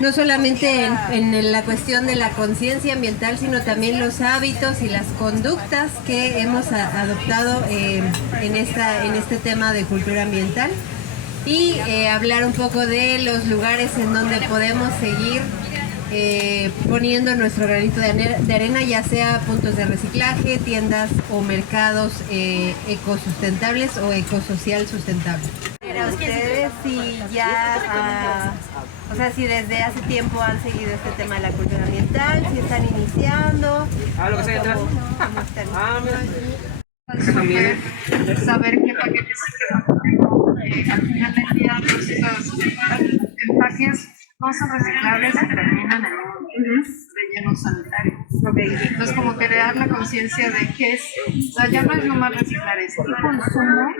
no solamente en la cuestión de la conciencia ambiental, sino también los hábitos y las conductas que hemos adoptado en este tema de cultura ambiental, y hablar un poco de los lugares en donde podemos seguir poniendo nuestro granito de arena, ya sea puntos de reciclaje, tiendas o mercados ecosustentables o ecosocial sustentables. Para ustedes, si ya, o sea, si desde hace tiempo han seguido este tema de la cultura ambiental, si están iniciando, lo que está atrás. ¿cómo están? Saber qué paquetes al final del día estos empaques no son reciclables y terminan en un relleno sanitario. Entonces, como crear la conciencia de que es, o sea, ya no es nomás reciclar, es consumo,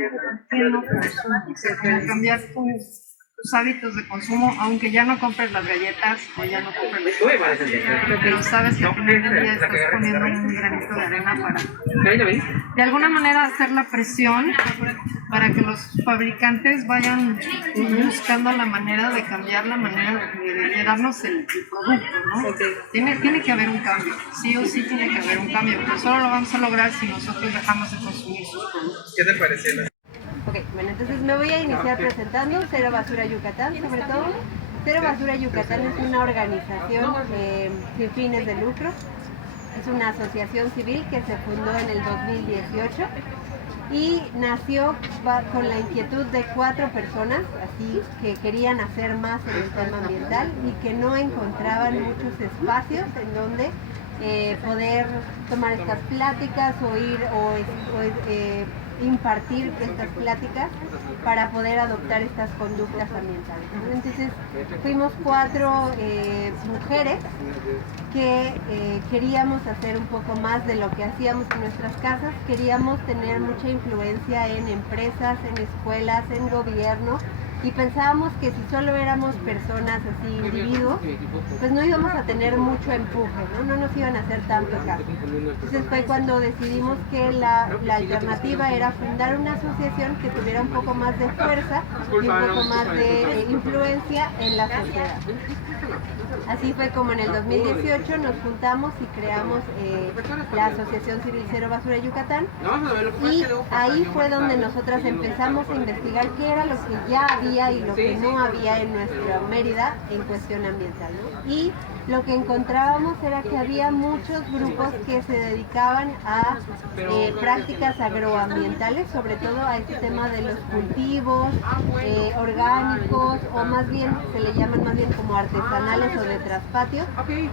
que no consumo, o sea, como cambiar tus hábitos de consumo, aunque ya no compres las galletas o ya no compres las cosas, pero sabes que al final del día estás poniendo un granito de arena para de alguna manera hacer la presión para que los fabricantes vayan buscando la manera de cambiar la manera de darnos el producto, ¿no? Tiene que haber un cambio, sí o sí tiene que haber un cambio, pero solo lo vamos a lograr si nosotros dejamos de consumir sus productos. ¿Qué te pareció? Ok, bueno, entonces me voy a iniciar presentando Cero Basura Yucatán, sobre todo. Cero Basura Yucatán es una organización sin fines de lucro. Es una asociación civil que se fundó en el 2018 y nació con la inquietud de 4 personas, así que querían hacer más en el tema ambiental y que no encontraban muchos espacios en donde poder tomar estas pláticas o ir impartir estas pláticas para poder adoptar estas conductas ambientales. Entonces fuimos 4 mujeres que queríamos hacer un poco más de lo que hacíamos en nuestras casas, queríamos tener mucha influencia en empresas, en escuelas, en gobierno, y pensábamos que si solo éramos personas así, individuos, pues no íbamos a tener mucho empuje, no nos iban a hacer tanto caso. Entonces fue cuando decidimos que la alternativa era fundar una asociación que tuviera un poco más de fuerza y un poco más de influencia en la sociedad. Así fue como en el 2018 nos juntamos y creamos la Asociación Civil Cero Basura Yucatán, y ahí fue donde nosotras empezamos a investigar qué era lo que ya había y lo que no había en nuestra Mérida en cuestión ambiental, ¿no? Y lo que encontrábamos era que había muchos grupos que se dedicaban a prácticas agroambientales, sobre todo a este tema de los cultivos orgánicos, o más bien se le llaman más bien como artesanales o de traspatio,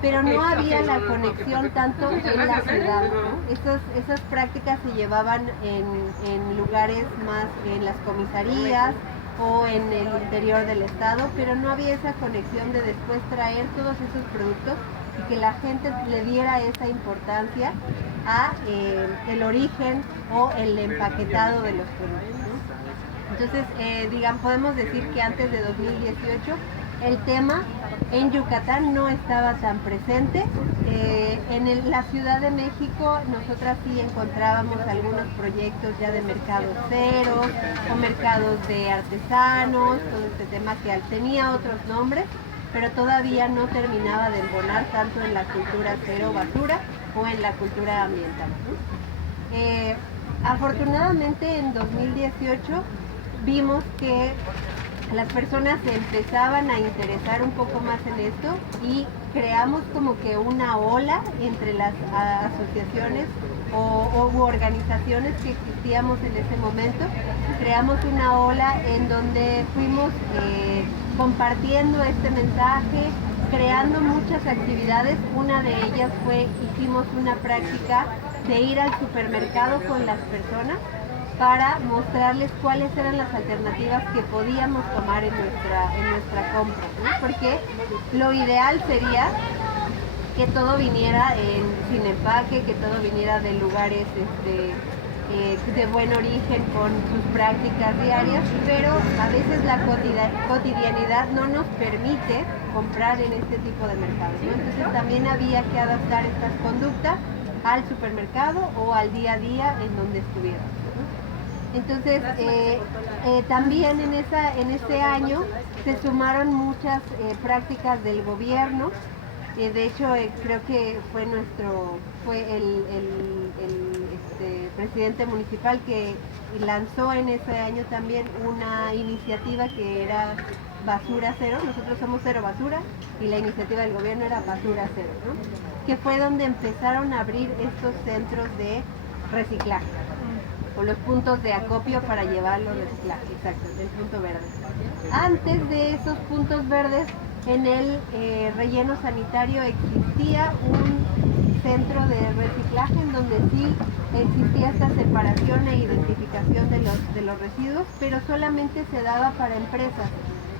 pero no había la conexión tanto en la ciudad, ¿no? Esas prácticas se llevaban en lugares más, en las comisarías o en el interior del estado, pero no había esa conexión de después traer todos esos productos y que la gente le diera esa importancia a el origen o el empaquetado de los productos, ¿no? Entonces, podemos decir que antes de 2018 el tema en Yucatán no estaba tan presente. En la Ciudad de México nosotras sí encontrábamos algunos proyectos ya de mercados ceros o mercados de artesanos, todo este tema que tenía otros nombres, pero todavía no terminaba de embonar tanto en la cultura cero basura o en la cultura ambiental, ¿no? Afortunadamente en 2018 vimos que las personas se empezaban a interesar un poco más en esto y creamos como que una ola entre las asociaciones o organizaciones que existíamos en ese momento. Creamos una ola en donde fuimos compartiendo este mensaje, creando muchas actividades. Una de ellas hicimos una práctica de ir al supermercado con las personas para mostrarles cuáles eran las alternativas que podíamos tomar en nuestra compra, ¿no? Porque lo ideal sería que todo viniera sin empaque, que todo viniera de lugares de buen origen con sus prácticas diarias, pero a veces la cotidianidad no nos permite comprar en este tipo de mercados, ¿no? Entonces también había que adaptar estas conductas al supermercado o al día a día en donde estuviéramos, ¿no? Entonces, también en este año se sumaron muchas prácticas del gobierno. De hecho, creo que fue el presidente municipal que lanzó en ese año también una iniciativa que era Basura Cero. Nosotros somos Cero Basura y la iniciativa del gobierno era Basura Cero, ¿no? Que fue donde empezaron a abrir estos centros de reciclaje o los puntos de acopio para llevarlo a reciclaje, exacto, del punto verde. Antes de esos puntos verdes, en el relleno sanitario existía un centro de reciclaje en donde sí existía esta separación e identificación de los residuos, pero solamente se daba para empresas.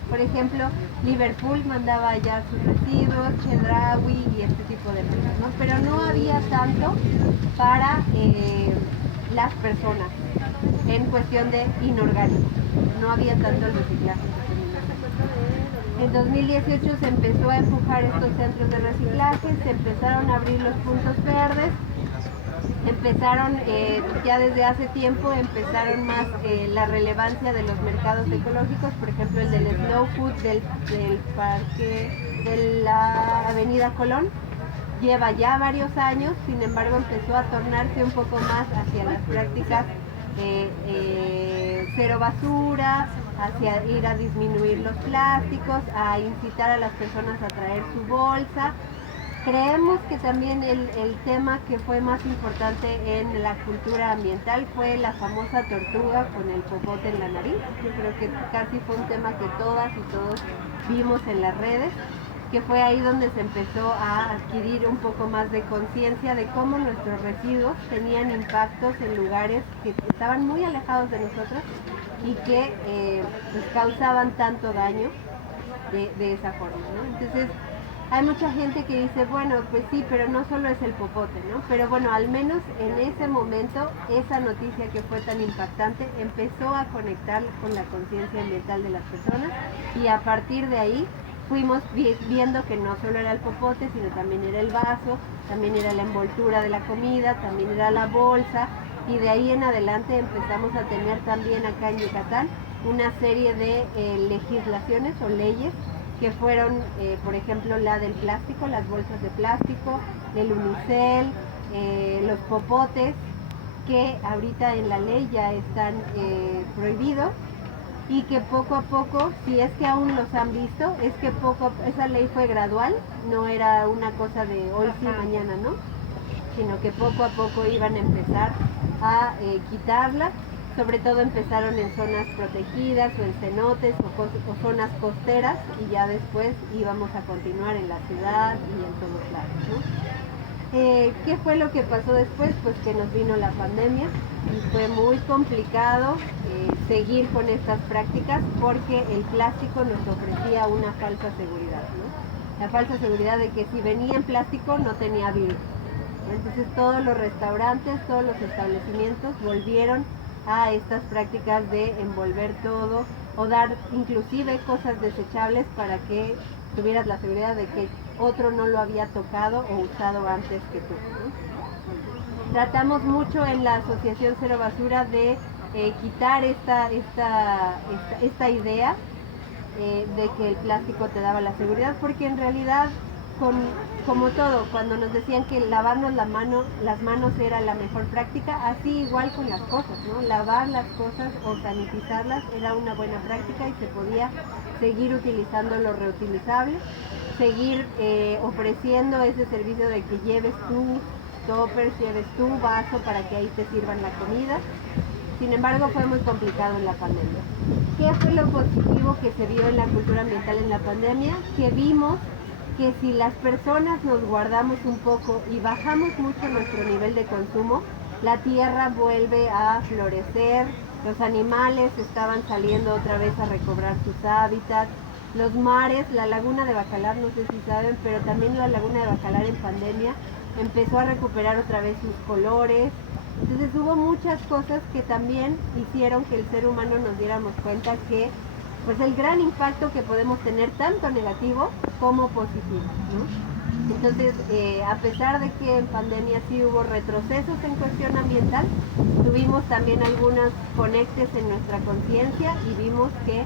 Por ejemplo, Liverpool mandaba allá sus residuos, Chedraui y este tipo de empresas, ¿no? Pero no había tanto para las personas en cuestión de inorgánicos. No había tanto el reciclaje. En 2018 se empezó a empujar estos centros de reciclaje, se empezaron a abrir los puntos verdes, ya desde hace tiempo empezaron más la relevancia de los mercados ecológicos, por ejemplo el del Slow Food del parque de la Avenida Colón. Lleva ya varios años, sin embargo empezó a tornarse un poco más hacia las prácticas cero basura, hacia ir a disminuir los plásticos, a incitar a las personas a traer su bolsa. Creemos que también el tema que fue más importante en la cultura ambiental fue la famosa tortuga con el popote en la nariz. Yo creo que casi fue un tema que todas y todos vimos en las redes, que fue ahí donde se empezó a adquirir un poco más de conciencia de cómo nuestros residuos tenían impactos en lugares que estaban muy alejados de nosotros y que pues causaban tanto daño de esa forma, ¿no? Entonces, hay mucha gente que dice, bueno, pues sí, pero no solo es el popote, ¿no? Pero bueno, al menos en ese momento, esa noticia que fue tan impactante empezó a conectar con la conciencia ambiental de las personas y a partir de ahí fuimos viendo que no solo era el popote, sino también era el vaso, también era la envoltura de la comida, también era la bolsa, y de ahí en adelante empezamos a tener también acá en Yucatán una serie de legislaciones o leyes que fueron, por ejemplo, la del plástico, las bolsas de plástico, el unicel, los popotes, que ahorita en la ley ya están prohibidos y que poco a poco, si es que aún los han visto, es que esa ley fue gradual, no era una cosa de hoy sí, mañana no, sino que poco a poco iban a empezar a quitarla. Sobre todo empezaron en zonas protegidas o en cenotes o zonas costeras y ya después íbamos a continuar en la ciudad y en todos lados, ¿no? ¿Qué fue lo que pasó después? Pues que nos vino la pandemia y fue muy complicado seguir con estas prácticas porque el plástico nos ofrecía una falsa seguridad, ¿no? La falsa seguridad de que si venía en plástico no tenía virus. Entonces todos los restaurantes, todos los establecimientos volvieron a estas prácticas de envolver todo o dar inclusive cosas desechables para que tuvieras la seguridad de que otro no lo había tocado o usado antes que tú, ¿no? Tratamos mucho en la Asociación Cero Basura de quitar esta idea de que el plástico te daba la seguridad, porque en realidad como todo, cuando nos decían que lavarnos las manos era la mejor práctica, así igual con las cosas, ¿no? Lavar las cosas o sanitizarlas era una buena práctica y se podía seguir utilizando lo reutilizable, seguir ofreciendo ese servicio de que lleves tu topper, lleves tu vaso para que ahí te sirvan la comida. Sin embargo, fue muy complicado en la pandemia. ¿Qué fue lo positivo que se vio en la cultura ambiental en la pandemia? Que vimos que si las personas nos guardamos un poco y bajamos mucho nuestro nivel de consumo, la tierra vuelve a florecer, los animales estaban saliendo otra vez a recobrar sus hábitats, los mares, la laguna de Bacalar, no sé si saben, pero también la laguna de Bacalar en pandemia empezó a recuperar otra vez sus colores. Entonces hubo muchas cosas que también hicieron que el ser humano nos diéramos cuenta que pues el gran impacto que podemos tener tanto negativo como positivo, ¿no? Entonces, a pesar de que en pandemia sí hubo retrocesos en cuestión ambiental, tuvimos también algunos conectes en nuestra conciencia y vimos que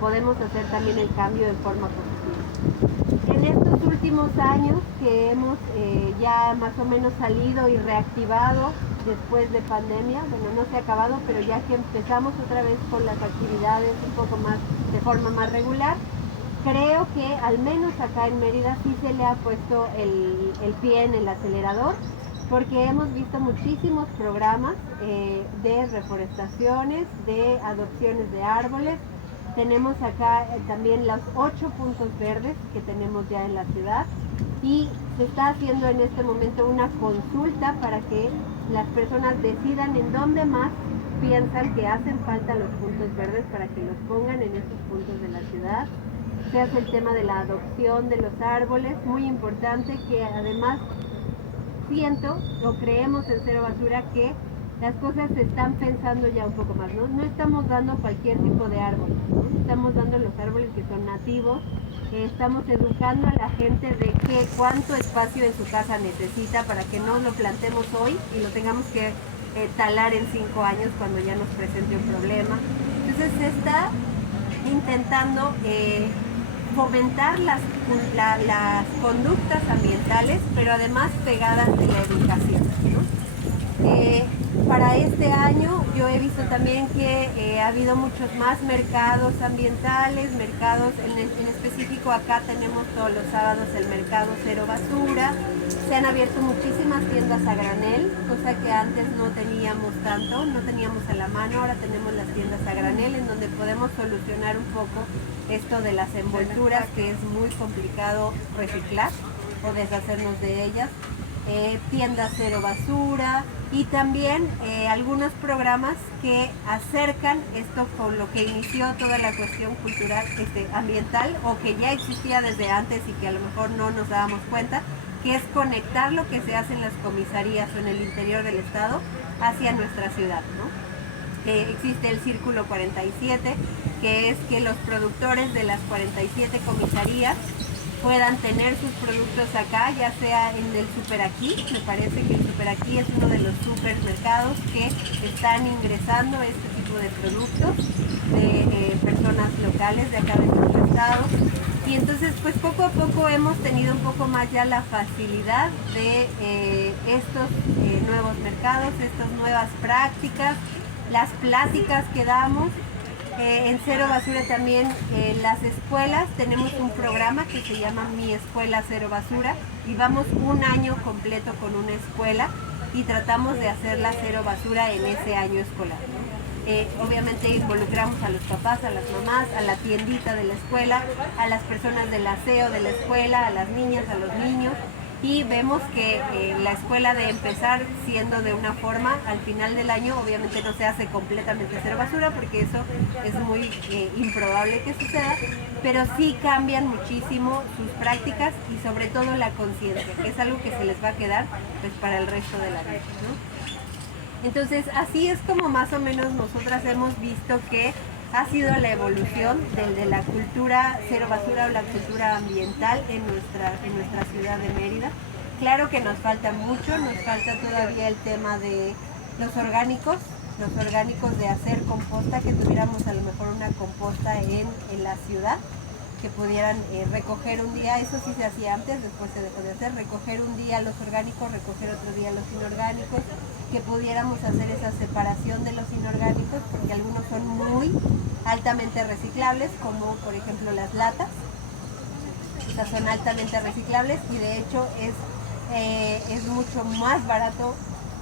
podemos hacer también el cambio de forma positiva. En estos últimos años que hemos ya más o menos salido y reactivado después de pandemia, bueno, no se ha acabado, pero ya que empezamos otra vez con las actividades un poco más de forma más regular, creo que al menos acá en Mérida sí se le ha puesto el pie en el acelerador, porque hemos visto muchísimos programas de reforestaciones, de adopciones de árboles. Tenemos acá también los 8 puntos verdes que tenemos ya en la ciudad y se está haciendo en este momento una consulta para que las personas decidan en dónde más piensan que hacen falta los puntos verdes para que los pongan en estos puntos de la ciudad. Se hace el tema de la adopción de los árboles, muy importante, que además siento o creemos en Cero Basura que las cosas se están pensando ya un poco más, ¿no? No estamos dando cualquier tipo de árbol, ¿no? Estamos dando los árboles que son nativos, estamos educando a la gente de cuánto espacio en su casa necesita para que no lo plantemos hoy y lo tengamos que talar en 5 años cuando ya nos presente un problema. Entonces se está intentando fomentar las conductas ambientales, pero además pegadas de la educación, ¿no? Para este año yo he visto también que ha habido muchos más mercados ambientales, mercados en específico acá tenemos todos los sábados el mercado Cero Basura, se han abierto muchísimas tiendas a granel, cosa que antes no teníamos tanto, no teníamos a la mano, ahora tenemos las tiendas a granel en donde podemos solucionar un poco esto de las envolturas que es muy complicado reciclar o deshacernos de ellas. Tiendas Cero Basura y también algunos programas que acercan esto con lo que inició toda la cuestión cultural ambiental o que ya existía desde antes y que a lo mejor no nos dábamos cuenta, que es conectar lo que se hace en las comisarías o en el interior del estado hacia nuestra ciudad, ¿no? Existe el Círculo 47, que es que los productores de las 47 comisarías puedan tener sus productos acá, ya sea en el Super Aquí. Me parece que el Super Aquí es uno de los supermercados que están ingresando este tipo de productos de personas locales de acá de nuestro estado. Y entonces pues poco a poco hemos tenido un poco más ya la facilidad de estos nuevos mercados, estas nuevas prácticas, las pláticas que damos. En Cero Basura también en las escuelas tenemos un programa que se llama Mi Escuela Cero Basura y vamos un año completo con una escuela y tratamos de hacerla cero basura en ese año escolar, ¿no? Obviamente involucramos a los papás, a las mamás, a la tiendita de la escuela, a las personas del aseo de la escuela, a las niñas, a los niños. Y vemos que la escuela de empezar siendo de una forma, al final del año obviamente no se hace completamente cero basura porque eso es muy improbable que suceda, pero sí cambian muchísimo sus prácticas y sobre todo la conciencia, que es algo que se les va a quedar pues para el resto de la vida, ¿no? Entonces así es como más o menos nosotras hemos visto que ha sido la evolución de la cultura cero basura o la cultura ambiental en nuestra ciudad de Mérida. Claro que nos falta mucho, nos falta todavía el tema de los orgánicos de hacer composta, que tuviéramos a lo mejor una composta en la ciudad, que pudieran recoger un día, eso sí se hacía antes, después se dejó de hacer, recoger un día los orgánicos, recoger otro día los inorgánicos, que pudiéramos hacer esa separación de los inorgánicos, porque algunos son muy altamente reciclables, como por ejemplo las latas, estas son altamente reciclables y de hecho es mucho más barato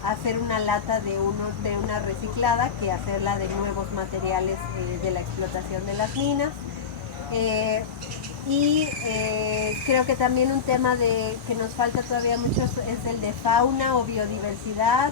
hacer una lata de una reciclada que hacerla de nuevos materiales de la explotación de las minas. Creo que también un tema que nos falta todavía mucho es el de fauna o biodiversidad,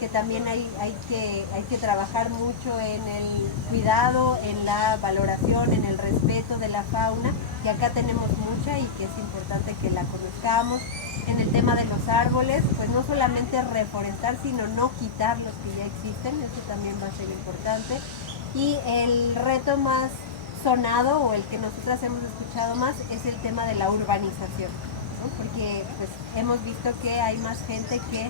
que también hay que trabajar mucho en el cuidado, en la valoración, en el respeto de la fauna, que acá tenemos mucha y que es importante que la conozcamos. En el tema de los árboles, pues no solamente reforestar, sino no quitar los que ya existen, eso también va a ser importante. Y el reto más sonado o el que nosotras hemos escuchado más es el tema de la urbanización. ¿no? Porque pues, hemos visto que hay más gente que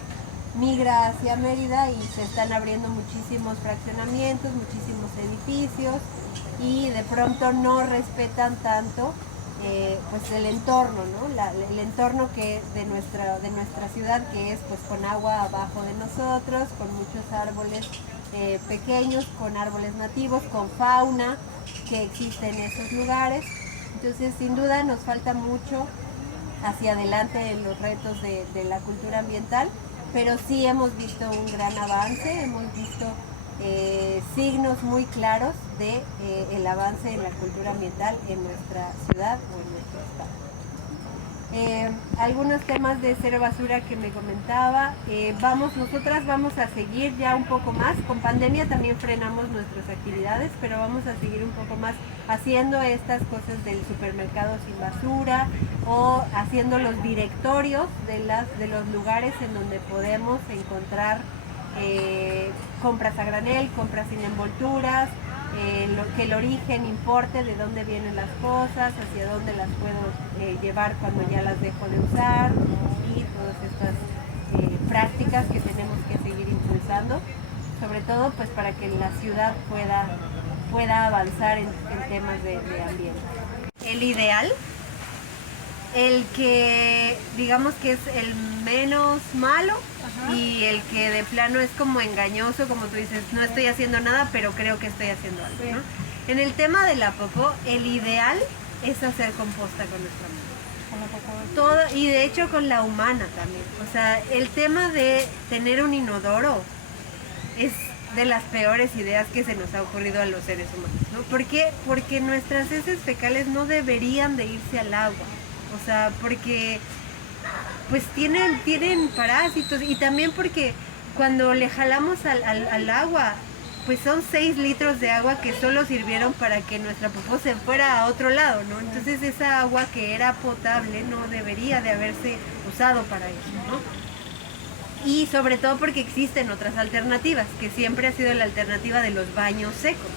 migra hacia Mérida y se están abriendo muchísimos fraccionamientos, muchísimos edificios y de pronto no respetan tanto pues el entorno, ¿no? El entorno que de nuestra ciudad, que es pues con agua abajo de nosotros, con muchos árboles pequeños, con árboles nativos, con fauna que existe en esos lugares. Entonces sin duda nos falta mucho hacia adelante en los retos de la cultura ambiental, pero sí hemos visto un gran avance, hemos visto signos muy claros de el avance en la cultura ambiental en nuestra ciudad o en nuestro estado. Algunos temas de cero basura que me comentaba, nosotras vamos a seguir ya un poco más, con pandemia también frenamos nuestras actividades, pero vamos a seguir un poco más haciendo estas cosas del supermercado sin basura o haciendo los directorios de los lugares en donde podemos encontrar compras a granel, compras sin envolturas, que el origen importe de dónde vienen las cosas, hacia dónde las puedo llevar cuando ya las dejo de usar y todas estas prácticas que tenemos que seguir impulsando, sobre todo pues para que la ciudad pueda avanzar en temas de ambiente. El ideal, el que digamos que es el menos malo. Ajá. Y el que de plano es como engañoso, como tú dices, no estoy haciendo nada, pero creo que estoy haciendo algo, sí. ¿No? En el tema de la popó, el ideal es hacer composta con nuestra mano. Todo, y de hecho con la humana también. O sea, el tema de tener un inodoro es de las peores ideas que se nos ha ocurrido a los seres humanos, ¿no? ¿Por qué? Porque nuestras heces fecales no deberían de irse al agua. O sea, porque pues tienen parásitos y también porque cuando le jalamos al agua, pues son 6 litros de agua que solo sirvieron para que nuestra popó se fuera a otro lado, ¿no? Entonces esa agua que era potable no debería de haberse usado para eso, ¿no? Y sobre todo porque existen otras alternativas, que siempre ha sido la alternativa de los baños secos,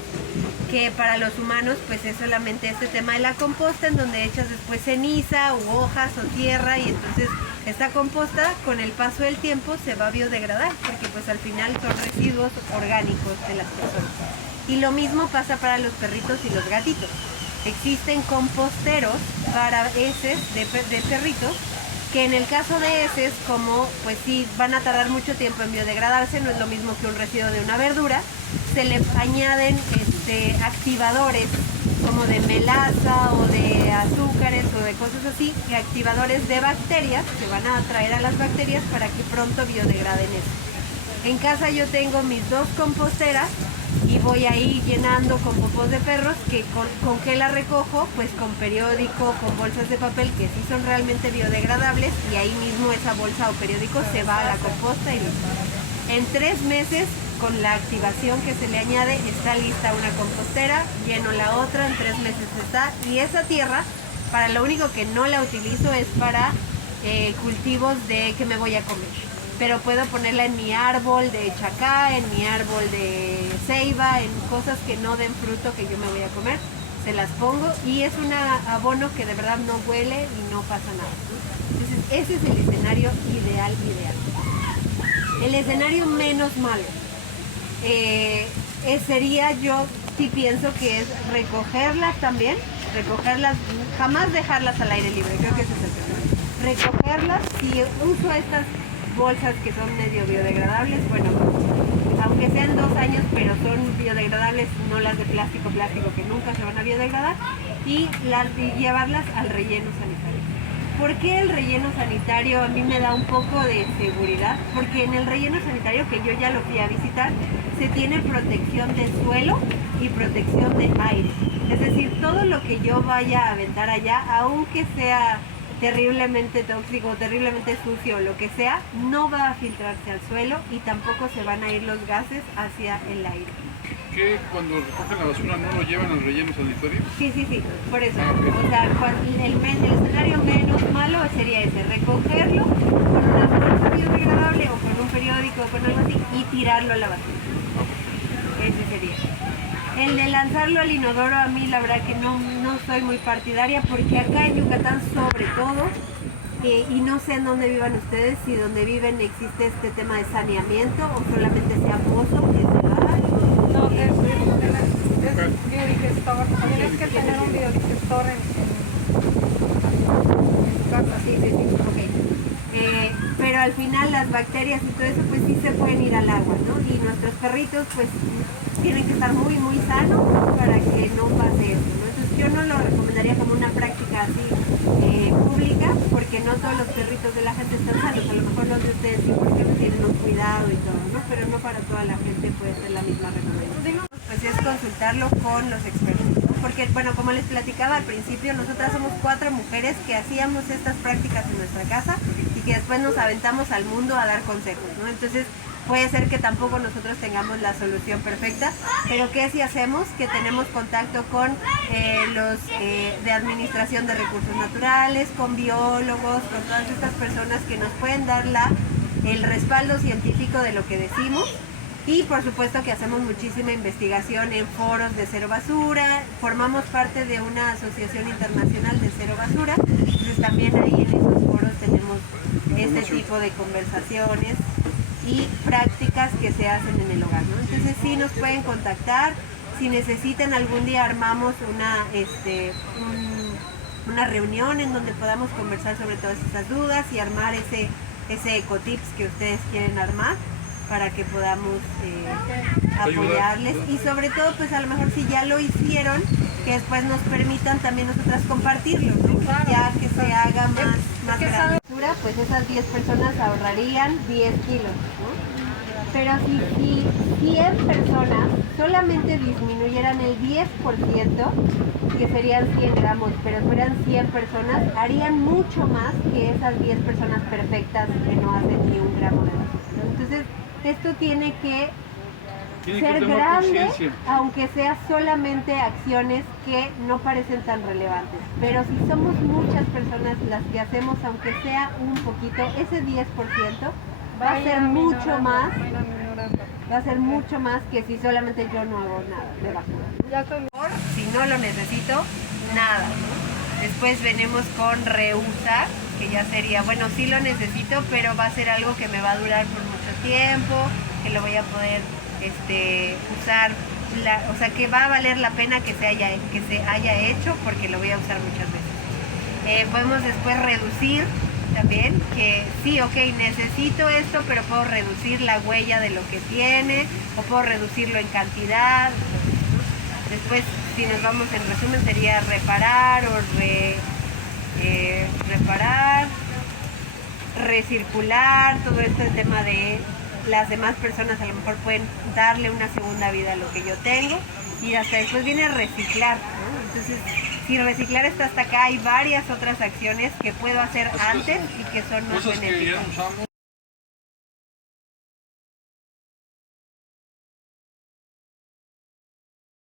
que para los humanos pues es solamente este tema de la composta en donde echas después ceniza u hojas o tierra y entonces esta composta con el paso del tiempo se va a biodegradar porque pues al final son residuos orgánicos de las personas. Y lo mismo pasa para los perritos y los gatitos. Existen composteros para heces de perritos que en el caso de heces, como pues sí van a tardar mucho tiempo en biodegradarse, no es lo mismo que un residuo de una verdura, se le añaden activadores como de melaza o de azúcares o de cosas así, y activadores de bacterias que van a atraer a las bacterias para que pronto biodegraden eso. En casa yo tengo mis 2 composteras y voy ahí llenando con popós de perros que con qué la recojo, pues con periódico, con bolsas de papel que sí son realmente biodegradables y ahí mismo esa bolsa o periódico se va a la composta y listo. En 3 meses con la activación que se le añade está lista una compostera, lleno la otra, en 3 meses está y esa tierra para lo único que no la utilizo es para cultivos de que me voy a comer. Pero puedo ponerla en mi árbol de chacá, en mi árbol de ceiba, en cosas que no den fruto que yo me voy a comer, se las pongo y es un abono que de verdad no huele y no pasa nada. Entonces ese es el escenario ideal. El escenario menos malo sería, yo sí pienso que es recogerlas también, jamás dejarlas al aire libre, creo que ese es el tema. Recogerlas, si uso estas bolsas que son medio biodegradables, bueno, aunque sean 2 años, pero son biodegradables, no las de plástico que nunca se van a biodegradar, y llevarlas al relleno sanitario. ¿Por qué el relleno sanitario a mí me da un poco de seguridad? Porque en el relleno sanitario, que yo ya lo fui a visitar, se tiene protección de suelo y protección de aire. Es decir, todo lo que yo vaya a aventar allá, aunque sea terriblemente tóxico, terriblemente sucio, lo que sea, no va a filtrarse al suelo y tampoco se van a ir los gases hacia el aire. ¿Qué cuando recogen la basura no lo llevan al relleno sanitario? Sí, por eso. O sea, el escenario menos malo sería ese, recogerlo con una bolsa biodegradable o con un periódico o con algo así y tirarlo a la basura. Ese sería. El de lanzarlo al inodoro, a mí la verdad que no soy muy partidaria porque acá en Yucatán sobre todo y no sé en dónde vivan ustedes, si donde viven existe este tema de saneamiento o solamente sea pozo que se va. No, es biodigestor. Tienes que tener un biodigestor en tu casa. Sí, ok. Pero al final las bacterias y todo eso pues sí se pueden ir al agua, ¿no? Y nuestros perritos pues tienen que estar muy muy sanos para que no pase eso, ¿no? Entonces yo no lo recomendaría como una práctica así pública, porque no todos los perritos de la gente están sanos, a lo mejor los de ustedes sí porque tienen un cuidado y todo, ¿no? Pero no para toda la gente puede ser la misma recomendación. Pues es consultarlo con los expertos, ¿no? Porque bueno, como les platicaba al principio, nosotras somos 4 mujeres que hacíamos estas prácticas en nuestra casa y que después nos aventamos al mundo a dar consejos, ¿no? Entonces puede ser que tampoco nosotros tengamos la solución perfecta, pero ¿qué si hacemos? Que tenemos contacto con los de administración de recursos naturales, con biólogos, con todas estas personas que nos pueden dar el respaldo científico de lo que decimos. Y por supuesto que hacemos muchísima investigación en foros de cero basura, formamos parte de una asociación internacional de cero basura, entonces también ahí en esos foros tenemos ese tipo de conversaciones y prácticas que se hacen en el hogar, ¿no? Entonces sí nos pueden contactar, si necesitan algún día armamos una reunión en donde podamos conversar sobre todas esas dudas y armar ese ecotips que ustedes quieren armar para que podamos apoyarles y sobre todo pues a lo mejor si ya lo hicieron que después nos permitan también nosotras compartirlo, ¿no? Ya que se haga más grande. Pues esas 10 personas ahorrarían 10 kilos, ¿no? Pero si 100 personas solamente disminuyeran el 10%, que serían 100 gramos, pero fueran 100 personas, harían mucho más que esas 10 personas perfectas que no hacen ni un gramo de azúcar. Entonces, esto tiene que ser grande, aunque sea solamente acciones que no parecen tan relevantes. Pero si somos muchas personas las que hacemos, aunque sea un poquito, ese 10% va a ser mucho más. Va a ser mucho más que si solamente yo no hago nada de basura. Si no lo necesito, nada, ¿no? Después venimos con reusar, que ya sería, bueno, sí lo necesito, pero va a ser algo que me va a durar por mucho tiempo, que lo voy a poder usar, o sea, que va a valer la pena que se haya hecho porque lo voy a usar muchas veces. Podemos después reducir también, que sí, ok, necesito esto, pero puedo reducir la huella de lo que tiene, o puedo reducirlo en cantidad. Después, si nos vamos en resumen, sería reparar o recircular, todo este tema de las demás personas a lo mejor pueden darle una segunda vida a lo que yo tengo, y hasta después viene reciclar, ¿no? Entonces, si reciclar está hasta acá, hay varias otras acciones que puedo hacer antes y que son más benéficas.